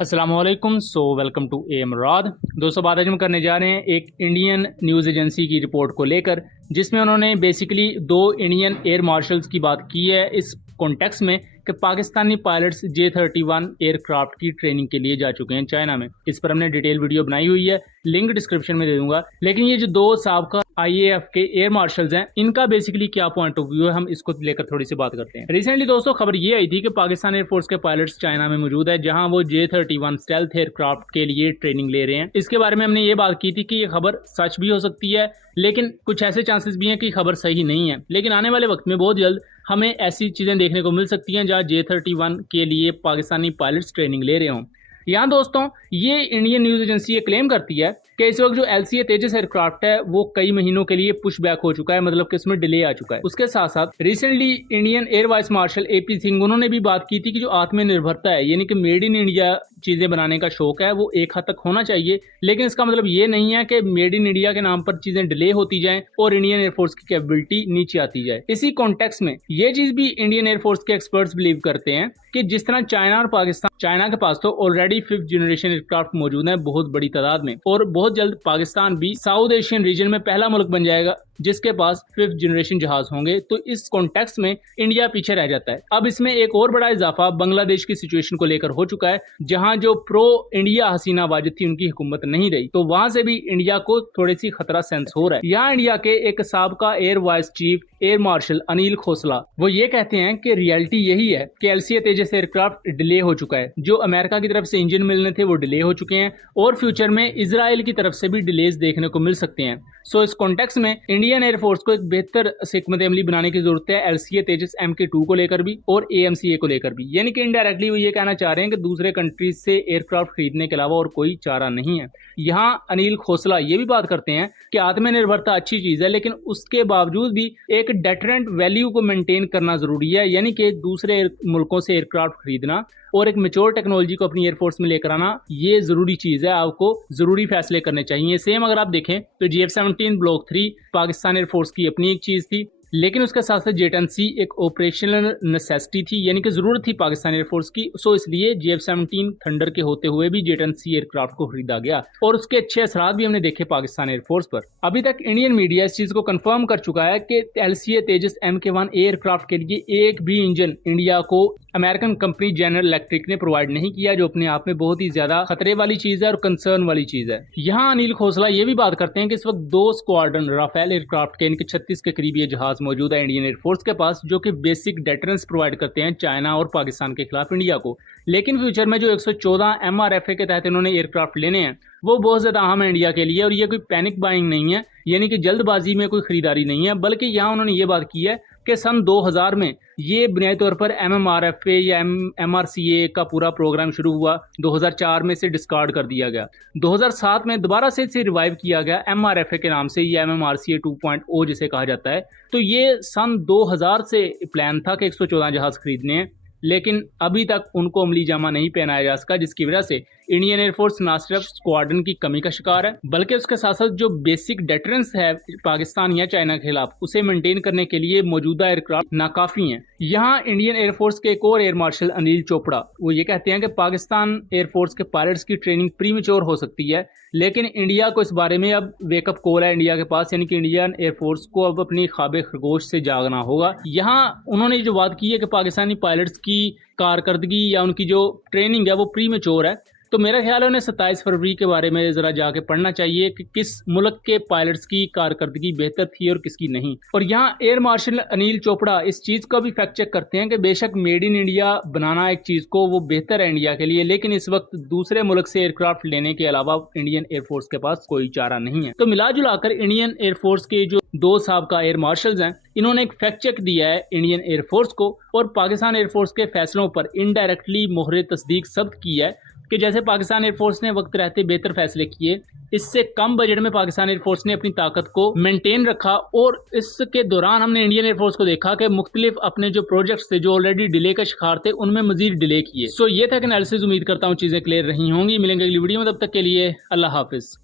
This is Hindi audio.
अस्सलामुअलैकुम। वेलकम टू एम राद। दोस्तों, बात आज हम करने जा रहे हैं एक इंडियन न्यूज़ एजेंसी की रिपोर्ट को लेकर, जिसमें उन्होंने बेसिकली दो इंडियन एयर मार्शल्स की बात की है इस कॉन्टेक्स्ट में कि पाकिस्तानी पायलट्स J-31 एयरक्राफ्ट की ट्रेनिंग के लिए जा चुके हैं चाइना में। इस पर हमने डिटेल वीडियो बनाई हुई है, लिंक डिस्क्रिप्शन में दे दूंगा। लेकिन ये जो दो साबका IAF के एयर मार्शल्स हैं, इनका बेसिकली क्या पॉइंट ऑफ व्यू है, हम इसको लेकर थोड़ी सी बात करते हैं। रिसेंटली दोस्तों खबर ये आई थी कि पाकिस्तान एयरफोर्स के पायलट्स चाइना में मौजूद है, जहां वो J-31 स्टेल्थ एयरक्राफ्ट के लिए ट्रेनिंग ले रहे हैं। इसके बारे में हमने ये बात की थी कि ये खबर सच भी हो सकती है, लेकिन कुछ ऐसे चांसेस भी हैं कि खबर सही नहीं है। लेकिन आने वाले वक्त में बहुत जल्द हमें ऐसी चीजें देखने को मिल सकती हैं जहां J-31 के लिए पाकिस्तानी पायलट्स ट्रेनिंग ले रहे हों। यहाँ दोस्तों ये इंडियन न्यूज एजेंसी ये क्लेम करती है कि इस वक्त जो LCA तेजस एयरक्राफ्ट है वो कई महीनों के लिए पुश बैक हो चुका है, मतलब कि उसमें डिले आ चुका है। उसके साथ साथ recently Indian air vice marshal AP Singh उन्होंने भी बात की थी कि जो आत्मनिर्भरता है, यानी कि मेड इन इंडिया चीजें बनाने का शौक है, वो एक हद तक होना चाहिए। लेकिन इसका मतलब ये नहीं है कि मेड इन इंडिया के नाम पर चीजें डिले होती जाएं और इंडियन एयरफोर्स की कैपेबिलिटी नीचे आती जाए। इसी कॉन्टेक्स्ट में ये चीज भी इंडियन एयरफोर्स के एक्सपर्ट्स बिलीव करते हैं कि जिस तरह चाइना और पाकिस्तान, चाइना के पास तो ऑलरेडी 5th जनरेशन एयरक्राफ्ट मौजूद है बहुत बड़ी तादाद में, और बहुत जल्द पाकिस्तान भी साउथ एशियन रीजन में पहला मुल्क बन जाएगा जिसके पास 5th जनरेशन जहाज होंगे। तो इस कॉन्टेक्स्ट में इंडिया पीछे रह जाता है। अब इसमें एक और बड़ा इजाफा बांग्लादेश की सिचुएशन को लेकर हो चुका है, जहां जो प्रो इंडिया हसीना वाजिद थी उनकी हुकूमत नहीं रही, तो वहां से भी इंडिया को थोड़ी सी खतरा सेंस हो रहा है। यहाँ इंडिया के एक साबका air vice chief air marshal Anil Khosla वो ये कहते हैं कि रियलिटी यही है कि LCA तेजस एयरक्राफ्ट डिले हो चुका है। जो अमेरिका की तरफ से इंजन मिलने थे वो डिले हो चुके हैं, और फ्यूचर में इजराइल की तरफ से भी डिलेज देखने को मिल सकते हैं। सो इस कॉन्टेक्स्ट में इंडियन एयरफोर्स को एक बेहतर हिकमत अमली बनाने की जरूरत है LCA तेजस MK2 को लेकर भी और AMCA को लेकर भी। यानी कि इनडायरेक्टली वो ये कहना चाह रहे हैं कि दूसरे कंट्रीज से एयरक्राफ्ट खरीदने के अलावा और कोई चारा नहीं है। यहाँ अनिल खोसला ये भी बात करते हैं कि आत्मनिर्भरता अच्छी चीज है, लेकिन उसके बावजूद भी एक डेटरेंट वैल्यू को मेंटेन करना जरूरी है, यानी कि दूसरे मुल्कों से एयरक्राफ्ट खरीदना और एक मैच्योर टेक्नोलॉजी को अपनी एयरफोर्स में लेकर आना ये जरूरी चीज है। आपको जरूरी फैसले करने चाहिए। सेम अगर आप देखें तो GF-17 ब्लॉक 3 पाकिस्तान एयरफोर्स की अपनी एक चीज थी, लेकिन उसके साथ साथ J-10C एक ऑपरेशनल नेसेसिटी थी, यानी कि जरूरत थी पाकिस्तान एयरफोर्स की। सो इसलिए GF-17 थंडर के होते हुए भी J-10C एयरक्राफ्ट को खरीदा गया, और उसके अच्छे असरात भी हमने देखे पाकिस्तान एयरफोर्स पर। अभी तक इंडियन मीडिया इस चीज को कंफर्म कर चुका है कि LCA तेजस MK1 एयरक्राफ्ट के लिए एक भी इंजन इंडिया को अमेरिकन कंपनी जनरल इलेक्ट्रिक ने प्रोवाइड नहीं किया, जो अपने आप में बहुत ही ज्यादा खतरे वाली चीज है और कंसर्न वाली चीज है। यहाँ अनिल खोसला ये भी बात करते हैं कि इस वक्त 2 स्क्वाड्रन राफेल एयरक्राफ्ट के, इनके 36 के करीब ये जहाज मौजूद है इंडियन एयरफोर्स के पास, जो कि बेसिक डेटरेंस प्रोवाइड करते हैं चाइना और पाकिस्तान के खिलाफ इंडिया को। लेकिन फ्यूचर में जो 114 MRFA के तहत इन्होंने एयरक्राफ्ट लेने हैं वो बहुत ज्यादा अहम है इंडिया के लिए, और ये कोई पैनिक बाइंग नहीं है, यानी कि जल्दबाजी में कोई खरीदारी नहीं है, बल्कि यहाँ उन्होंने ये बात की है कि सन 2000 में ये बुनियादी तौर पर MMRFA या MRCA का पूरा प्रोग्राम शुरू हुआ, 2004 में से डिस्कार्ड कर दिया गया, 2007 में दोबारा से इसे रिवाइव किया गया MRFA के नाम से, ये MMRCA 2.0 जिसे कहा जाता है। तो ये सन 2000 से प्लान था कि 114 जहाज खरीदने हैं, लेकिन अभी तक उनको अमली जामा नहीं पहनाया जा सका, जिसकी वजह से इंडियन एयरफोर्स ना सिर्फ स्क्वाड्रन की कमी का शिकार है, बल्कि उसके साथ साथ जो बेसिक डेटरेंस है पाकिस्तान या चाइना के खिलाफ उसे मेंटेन करने के लिए मौजूदा एयरक्राफ्ट नाकाफी हैं। यहाँ इंडियन एयरफोर्स के एक और एयर मार्शल अनिल चोपड़ा वो ये कहते हैं कि पाकिस्तान एयरफोर्स के पायलट्स की ट्रेनिंग प्रीमेच्योर हो सकती है, लेकिन इंडिया को इस बारे में अब वेकअप कॉल है इंडिया के पास, यानी कि इंडियन एयरफोर्स को अब अपनी ख्वाब खरगोश से जागना होगा। यहाँ उन्होंने जो बात की है कि पाकिस्तानी पायलट्स की कारकर्दगी या उनकी जो ट्रेनिंग है वो प्रीमेच्योर है, तो मेरा ख्याल है उन्हें 27 फरवरी के बारे में जरा जाके पढ़ना चाहिए कि किस मुल्क के पायलट्स की कारकर्दगी बेहतर थी और किसकी नहीं। और यहाँ एयर मार्शल अनिल चोपड़ा इस चीज का भी फैक्ट चेक करते हैं कि बेशक मेड इन इंडिया बनाना एक चीज को वो बेहतर है इंडिया के लिए, लेकिन इस वक्त दूसरे मुल्क से एयरक्राफ्ट लेने के अलावा इंडियन एयरफोर्स के पास कोई चारा नहीं है। तो मिला जुलाकर इंडियन एयरफोर्स के जो 2 साबका एयर मार्शल्स हैं, इन्होंने एक फैक्ट चेक दिया है इंडियन एयरफोर्स को, और पाकिस्तान एयरफोर्स के फैसलों पर इनडायरेक्टली मोहर तस्दीक सब्त की है कि जैसे पाकिस्तान एयरफोर्स ने वक्त रहते बेहतर फैसले किए, इससे कम बजट में पाकिस्तान एयरफोर्स ने अपनी ताकत को मेंटेन रखा, और इसके दौरान हमने इंडियन एयरफोर्स को देखा कि मुख्तलिफ अपने जो प्रोजेक्ट्स थे जो ऑलरेडी डिले का शिकार थे उनमें मजीद डिले किए। सो ये था कि एनालिसिस, उम्मीद करता हूँ चीजें क्लियर रही होंगी। मिलेंगे अगली वीडियो में, तब तक के लिए अल्लाह हाफिज।